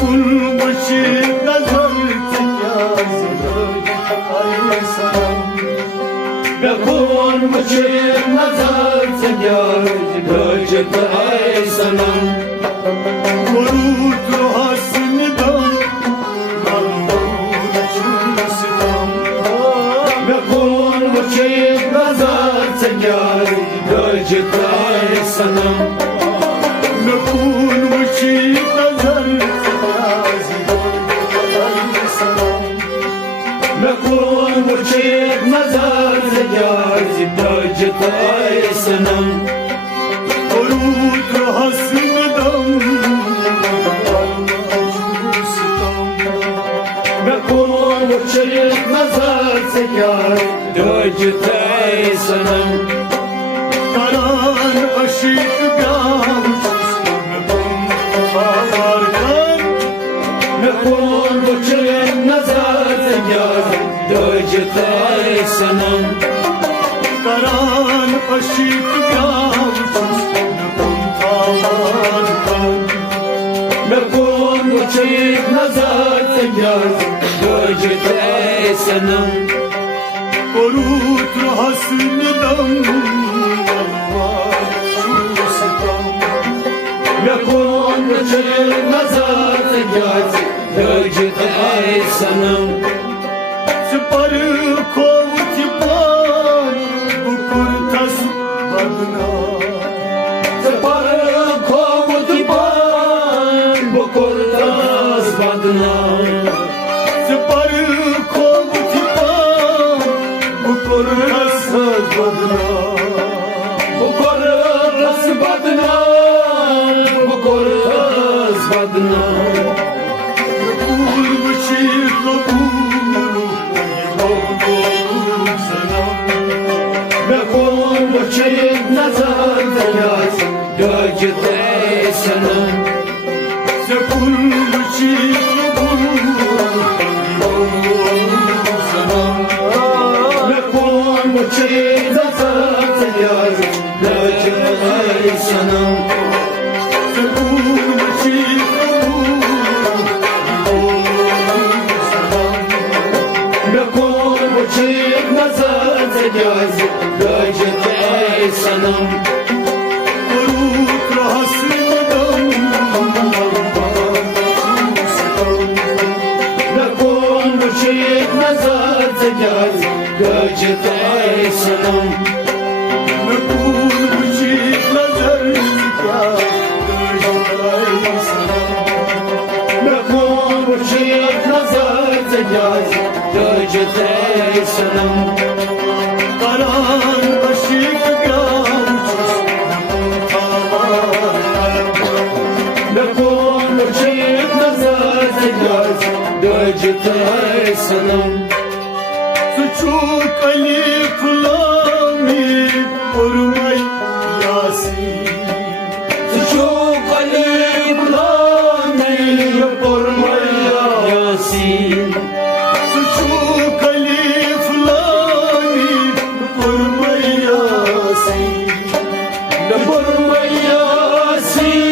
फूल मुझे नजर से क्या सनम मैं खून मुझे नजर से क्या सनम Korut hasnıdan Maldur çulsıdan Ve kul muçit nazar senyar Gölcetay sanam Ve kul muçit nazar Gölcetay sanam Ve kul muçit nazar senyar Gölcetay sanam Korut hasnıdan Muçit nazar se yar Gölcetay sanam Karan aşık gavşuz Ağarkan Ne kul muçit nazar se yar Gölcetay sanam Karan aşık gavşuz Ağarkan Ne kul muçit nazar se yar Gölcetay sanam Korut hasnıdan Ve kul muçit nazar senyar Gölcetay sanam Sıparı kovti par Bu kurtas badna Sıparı kovti par Bu kurtas badna Sıparı kovti par Bu kurtas badna Bu kurtas badna Bu kurtas badna Kul bıçık kabulu Yolum selam Ve kul bıçık nazar deyaz Gölcetay sanam Se kul bıçık Muçit nazar senyar Gölcetay sanam Sekul muçit Ne kul muçit nazar senyar Gölcetay sanam Korut hasnıdan Ne kul muçit nazar senyar Gölcetay sanam Ne kul muçit nazar Gölcetay sanam Ne kul muçit nazar Gölcetay sanam Karan aşık gavşuz Ne kul muçit nazar Gölcetay sanam Suçuk alif lamim Kurmay Yasin Suçuk alif lamim Kurmay Yasin Suçuk alif lamim Kurmay Yasin Kurmay Yasin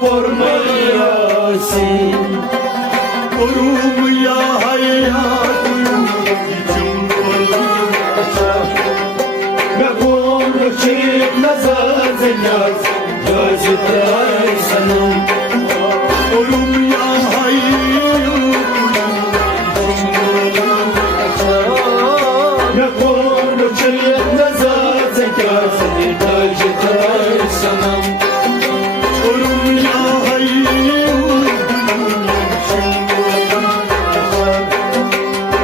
Kurmay Yasin Korum ya hayatım Ve kul muçit nazar senyar Gölcetay sanam Korum ya hayatım Ve kul muçit nazar senyar Gölcetay sanam Korum ya hayatım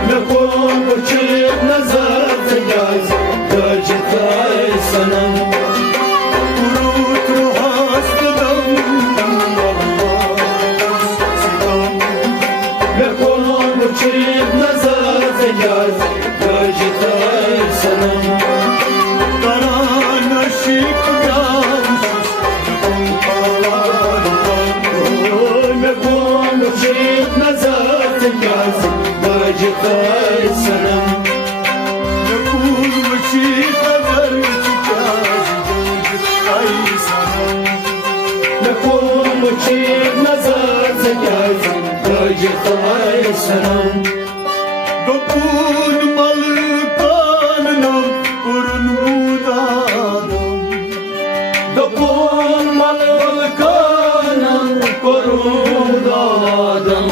Ne kul muçit nazar senyar Gölcetay sanam Kurut hasnıdan Ne kul muçit nazar senyar Gölcetay sanam Karan aşık gavşuz Ne kul muçit nazar senyar Gölcetay sanam Ne kul muçit nazar Gölcetay sanam Ne kul muçit nazar sanam dokunmalı kanım kurun budanım dokunmalı kanım kurun budanım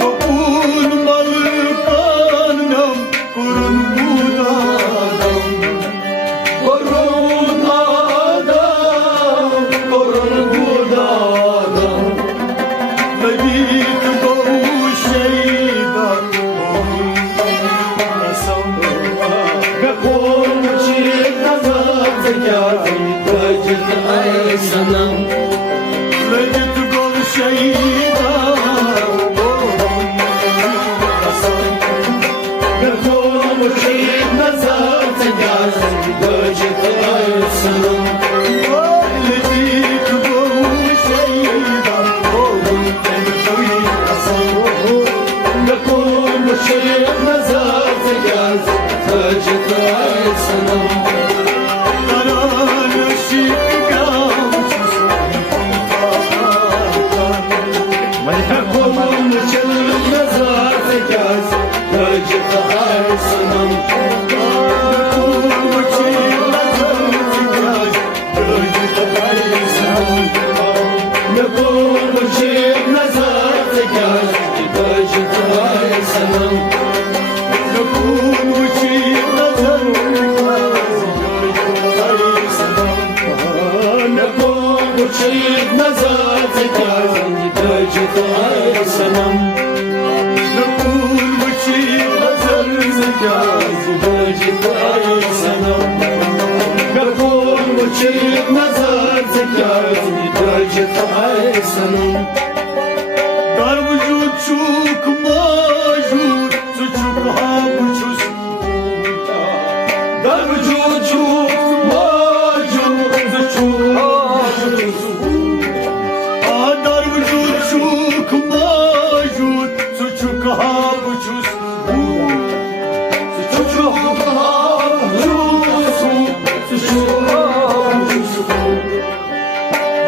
dokunmalı kanım kurun budanım kurun adam kurun budanım Ledit bu şeydan nasam ve konuşup nazar zekâti vecd ay sanam Ledit bu şeydan nasam ve konuşup nazar zekâti vecd ay sanam Ledit bu şeydan شيخ نزار تجاز فجت عيسنا قرار الشيخ قاموس يكون شيخ نزار تجاز فجت عيسنا يكون شيخ نزار تجاز فجت عيسنا يكون شيخ نزار تجاز فجت عيسنا شيخ نزار تجاز فجت عيسنا نقول وشيخ نزار تجاز فجت عيسنا نقول وشيخ نزار تجاز فجت عيسنا در وجود çok majur çok habuçuz dar vücut çok majur çok habuçuz dar vücut çok majur çok habuçuz çok habuçuz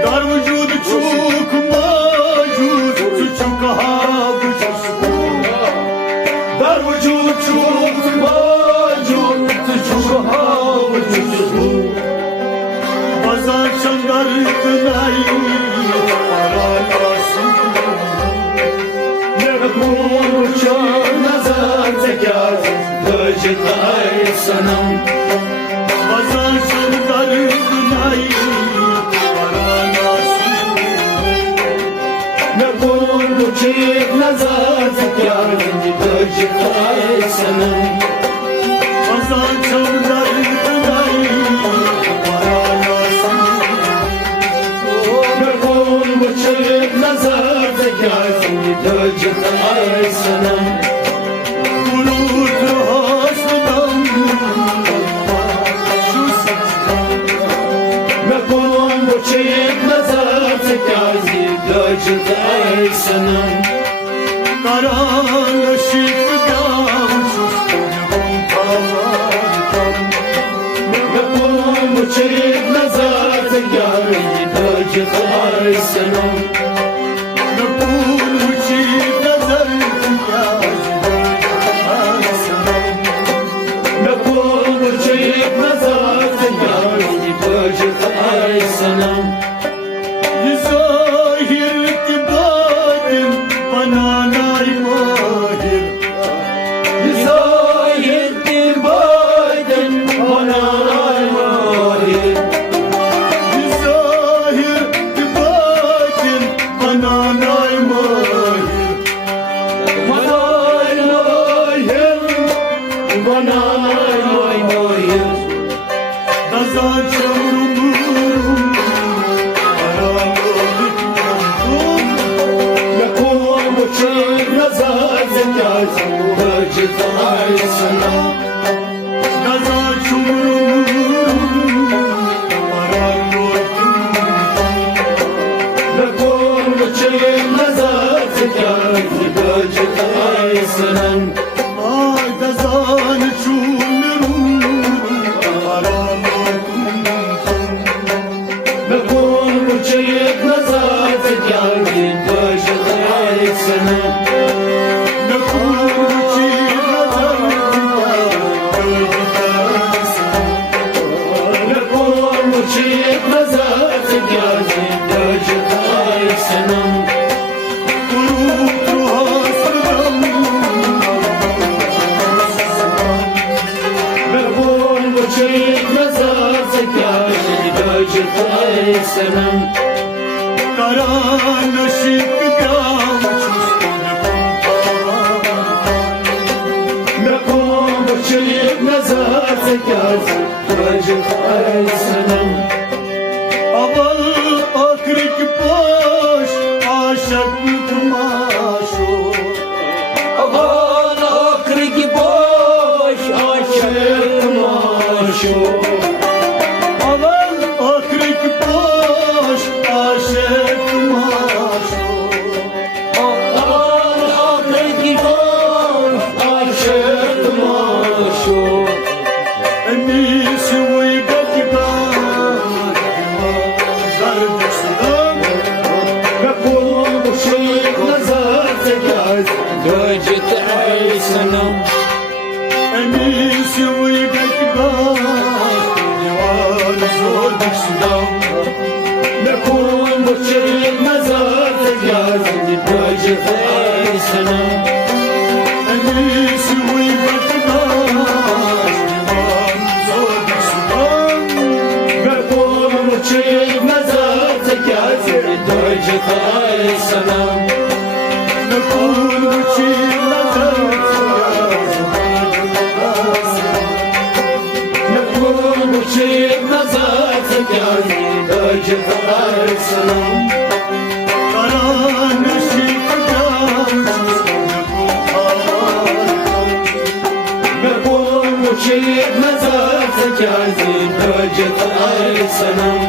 dar vücut çok majur çok habuçuz dar vücut çok majur çok habuçuz bazar çangar kınay paralasın ne konuşan nazar zekât vecd ay sanam bazar çangar kınay paralasın ne konuşan nazar zekât vecd ay sanam bazar çangar kınay نظر تجازی وجد ای سنم ورود هستم نکن بچه نظر تجازی وجد ای سنم قرار شیف گامشوز نکن بچه نظر تجازی وجد ای سنم Sanam Zahir tibadim bananay mahir Zahir tibadim bananay mahir Zahir tibadim bananay mahir Bananay mahir Bananay mahir Nazar çavrum nazar zekât vecd ay sanam nazar çumurum parandotum nakon bachê nazar zekât vecd ay sanam ay nazar çumurum parandotum nakon bachê nazar zekât vecd ay sanam نشیک گام نکن بچه نظر زکاز وجه ای سنم اول آخرک باش عاشق تماشو اول آخرک باش عاشق تماشو اول آخرک باش عاشق تماشو اول آخرک باش عاشق تماشو انیس وی گفتگان زرد صدام نکن بچه نظر زکاز وجه ای سنم انیس وی گفتگان دیوار زود صدام نکن بچه نظر زکاز وجه ای سنم انیس وی گفتگان دیوار زود صدام نکن بچه نظر زکاز وجه ای سنم نکن بچه نظر نکن بچه نظر زکاز وجه ای سنم قرآن نشیک گام نکن بچه نظر زکاز وجه ای سنم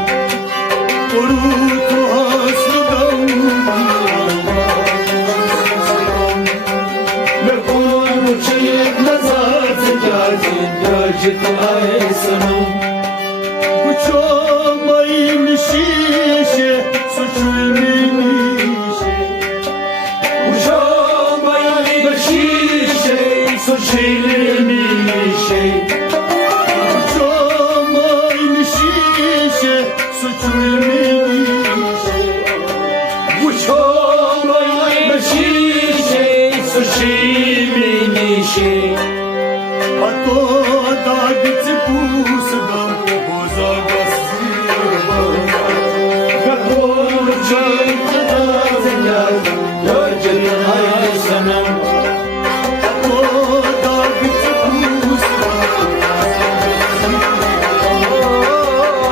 برو تو هستم نکن بچه نظر زکاز وجه ای سنم بچه مای نشیشه سوچوی نیشه Uçamayı şişe, suçili mişe. بچه مای نشیشه سوچوی نیشه Uçamayı şişe, suçili mişe. حتی داگت پوسدم بزرگ سیرم Kapur çöktüler zekat, göcün ay sanam. حتی داگت پوسدم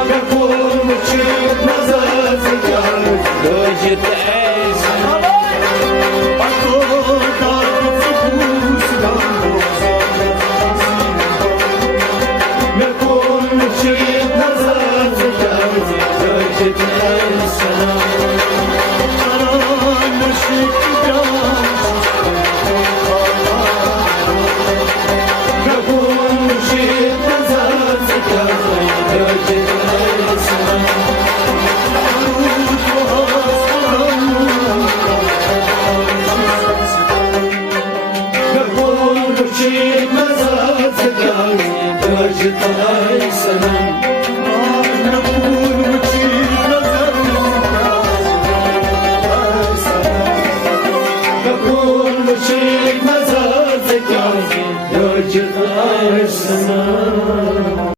Kapur çöktüler zekat, göcün ay sanam. حتی داگت پوسدم Kapur çöktüler zekat, göcün ay sanam. قرآن نشیک گام Kapur çöktüler zekat, göcün ay sanam. برو تو هستم Kapur çöktüler zekat, göcün ay sanam. نکن بچه نظر Kapur çöktüler zekat, göcün ay sanam.